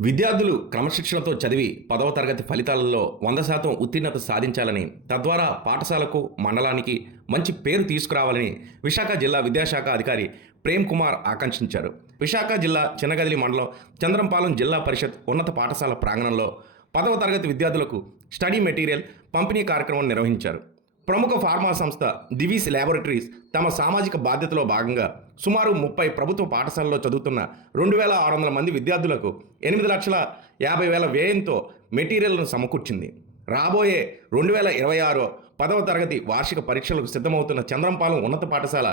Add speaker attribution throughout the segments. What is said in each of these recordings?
Speaker 1: విద్యార్థులు క్రమశిక్షణతో చదివి పదవ తరగతి ఫలితాలలో వంద శాతం ఉత్తీర్ణత సాధించాలని తద్వారా పాఠశాలకు మండలానికి మంచి పేరు తీసుకురావాలని విశాఖ జిల్లా విద్యాశాఖ అధికారి ప్రేమ్ కుమార్ ఆకాంక్షించారు. విశాఖ జిల్లా చిన్నగదిలి మండలం చంద్రంపాలెం జిల్లా పరిషత్ ఉన్నత పాఠశాల ప్రాంగణంలో పదవ తరగతి విద్యార్థులకు స్టడీ మెటీరియల్ పంపిణీ కార్యక్రమం నిర్వహించారు. ప్రముఖ ఫార్మా సంస్థ దివీస్ ల్యాబొరేటరీస్ తమ సామాజిక బాధ్యతలో భాగంగా సుమారు ముప్పై ప్రభుత్వ పాఠశాలలో చదువుతున్న రెండు వేల ఆరు వందల మంది విద్యార్థులకు ఎనిమిది లక్షల యాభై వేల వ్యయంతో మెటీరియల్ను సమకూర్చింది. రాబోయే రెండు వేల ఇరవై ఆరు పదవ తరగతి వార్షిక పరీక్షలకు సిద్ధమవుతున్న చంద్రంపాలెం ఉన్నత పాఠశాల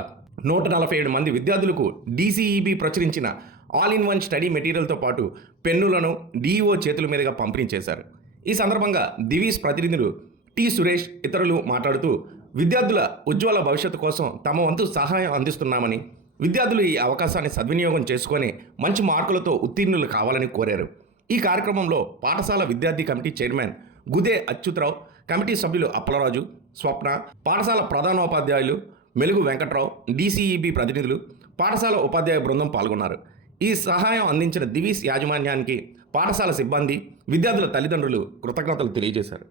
Speaker 1: నూట నలభై ఏడు మంది విద్యార్థులకు డీసీఈబీ ప్రచురించిన ఆల్ ఇన్ వన్ స్టడీ మెటీరియల్తో పాటు పెన్నులను డీఈఓ చేతుల మీదుగా పంపిణీ చేశారు. ఈ సందర్భంగా దివీస్ ప్రతినిధులు టి సురేష్ ఇతరులు మాట్లాడుతూ విద్యార్థుల ఉజ్వల భవిష్యత్తు కోసం తమ వంతు సహాయం అందిస్తున్నామని విద్యార్థులు ఈ అవకాశాన్ని సద్వినియోగం చేసుకొని మంచి మార్కులతో ఉత్తీర్ణులు కావాలని కోరారు. ఈ కార్యక్రమంలో పాఠశాల విద్యార్థి committee chairman Gude Achyutharao committee సభ్యులు అప్పలరాజు స్వప్న పాఠశాల ప్రధానోపాధ్యాయులు మెలుగు వెంకట్రావు డీసీఈబీ ప్రతినిధులు పాఠశాల ఉపాధ్యాయ బృందం పాల్గొన్నారు. ఈ సహాయం అందించిన దివీస్ యాజమాన్యానికి పాఠశాల సిబ్బంది విద్యార్థుల తల్లిదండ్రులు కృతజ్ఞతలు తెలియజేశారు.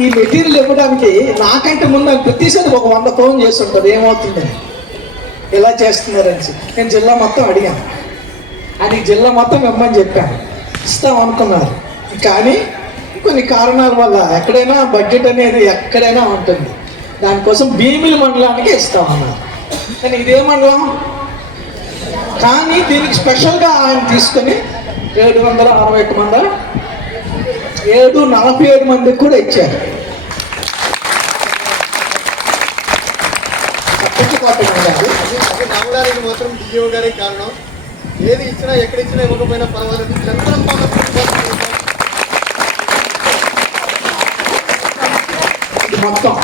Speaker 2: ఈ మెటీరియల్ ఇవ్వడానికి నాకంటే ముందు నాకు ప్రతిసారి ఒక వంద ఫోన్ చేస్తుంటారు ఏమవుతుందని ఇలా చేస్తున్నారని నేను జిల్లా మొత్తం అడిగాను. ఆయనకి జిల్లా మొత్తం ఇవ్వమని చెప్పాను. ఇస్తాం అనుకున్నారు. కానీ కొన్ని కారణాల వల్ల ఎక్కడైనా బడ్జెట్ అనేది ఎక్కడైనా ఉంటుంది. దానికోసం భీమిలి మండలానికి ఇస్తాం అన్నారు. కానీ ఇదే మండలం? కానీ దీనికి స్పెషల్గా ఆయన తీసుకొని ఏడు వందల అరవై ఒక్క మంది ఏడు నలభై ఏడు మందికి కూడా ఇచ్చారు.
Speaker 3: రావడానికి మాత్రం డిఓ గారే కారణం. ఏది ఇచ్చినా ఎక్కడ ఇచ్చినా ఇవ్వకపోయినా పర్వాలేదు. చంద్రం
Speaker 2: మొత్తం.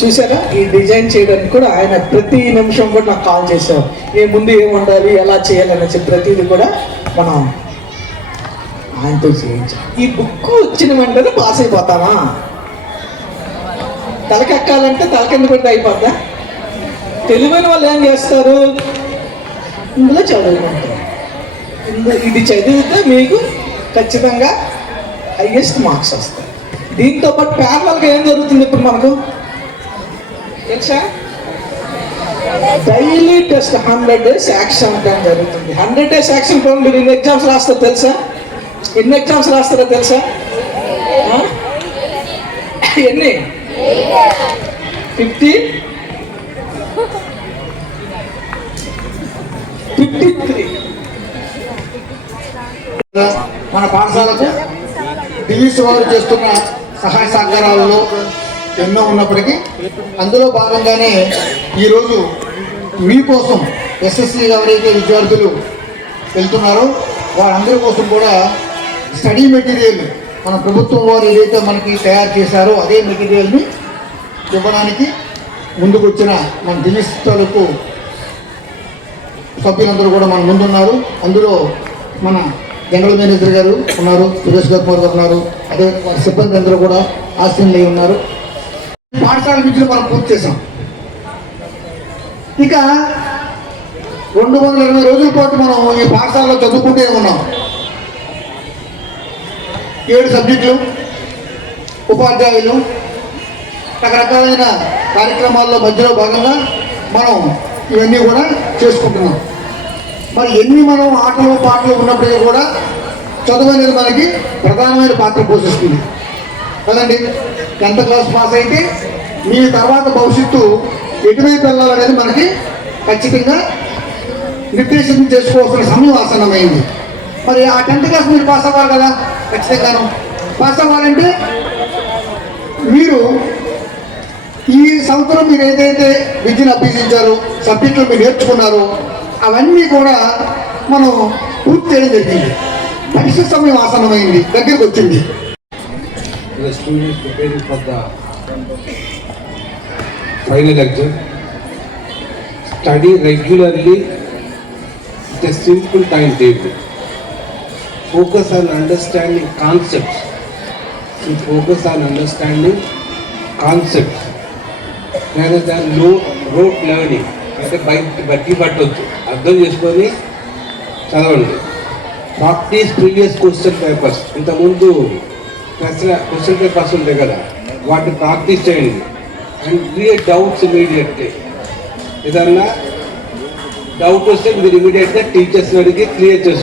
Speaker 2: చూసారా? ఈ డిజైన్ చేయడానికి కూడా ఆయన ప్రతి నిమిషం కూడా నాకు కాల్ చేశారు. ఏ ముందు ఏం ఉండాలి ఎలా చేయాలని చెప్పి ప్రతిది కూడా మనం ఆయనతో చేయించాం. ఈ బుక్ వచ్చిన వెంటనే పాస్ అయిపోతామా తలకెక్కాలంటే తలకింద పెట్టి అయిపోద్దా? తెలివైన వాళ్ళు ఏం చేస్తారు? ఇందులో చదువుకుంటారు. ఇందులో ఇది చదివితే మీకు ఖచ్చితంగా హైయెస్ట్ మార్క్స్ వస్తాయి. దీంతో పాటు ప్యారలల్గా ఏం జరుగుతుంది ఇప్పుడు మనకు? తెలుసా? Daily test hundred days action plan జరుగుతుంది? హండ్రెడ్ డేస్ యాక్షన్ ప్లాన్ మీరు ఎగ్జామ్స్ రాస్తారు తెలుసా? ఎన్ని ఎగ్జామ్స్ రాస్తారో తెలుసా? ఎన్ని? ఫిఫ్టీ? Fifty three.
Speaker 4: మన పాఠశాలకు డివిసి వారు చేస్తున్న సహాయ సహకారాలలో ఎన్నో ఉన్నప్పటికీ అందులో భాగంగానే ఈరోజు మీకోసం ఎస్ఎస్సి ఎవరైతే విద్యార్థులు వెళ్తున్నారో వారందరి కోసం కూడా స్టడీ మెటీరియల్ మన ప్రభుత్వం వారు ఏదైతే మనకి తయారు చేశారో అదే మెటీరియల్ని ఇవ్వడానికి ముందుకు వచ్చిన మన డివిస్ తాలూకు సభ్యులందరూ కూడా మన ముందున్నారు. అందులో మన జనరల్ మేనేజర్ గారు ఉన్నారు సురేష్ గారు గారు ఉన్నారు. అదే సిబ్బంది అందరూ కూడా ఆశీనులై ఉన్నారు. పాఠశాల విద్యను మనం పూర్తి చేసాం ఇక రెండు వందల ఇరవై రోజుల పాటు మనం ఈ పాఠశాలలో చదువుకుంటే ఉన్నాం. ఏడు సబ్జెక్టులు ఉపాధ్యాయులు రకరకాలైన కార్యక్రమాల్లో మధ్యలో భాగంగా మనం ఇవన్నీ కూడా చేసుకుంటున్నాం. మరి ఎన్ని మనం ఆటలు పాటలు ఉన్నప్పటికీ కూడా చదువు అనేది మనకి ప్రధానమైన పాత్ర పోషిస్తుంది. కదండి? టెన్త్ క్లాస్ పాస్ అయితే మీ తర్వాత భవిష్యత్తు ఎటువైపు వెళ్ళాలనేది మనకి ఖచ్చితంగా నిర్దేశం చేసుకోవాల్సిన సమయం ఆసన్నమైంది. మరి ఆ టెన్త్ క్లాస్ మీరు పాస్ అవ్వాలి కదా? ఖచ్చితంగాను. పాస్ అవ్వాలంటే మీరు ఈ సంవత్సరం మీరు ఏదైతే విద్యను అభ్యసించారో సబ్జెక్టులు మీరు నేర్చుకున్నారో అవన్నీ కూడా మనం పూర్తి చేయడం జరిగింది. పరీక్ష సమయం ఆసన్నమైంది దగ్గరికి వచ్చింది.
Speaker 5: Final exam study regularly the simple time table Focus on understanding concepts. You focus on understanding concepts. Rather than rote rote learning. అంటే బయట బట్టి పట్టవచ్చు అర్థం చేసుకొని చదవండి. ప్రాక్టీస్ ప్రీవియస్ క్వశ్చన్ పేపర్స్ ఇంతకుముందు ప్రశ్న క్వశ్చన్ పేపర్స్ ఉంటాయి కదా. వాటిని ప్రాక్టీస్ చేయండి. అండ్ క్రియేట్ డౌట్స్ ఇమీడియట్లీ ఏదన్నా డౌట్ వస్తే మీరు ఇమీడియట్గా టీచర్స్ అడిగి క్లియర్ చేస్తారు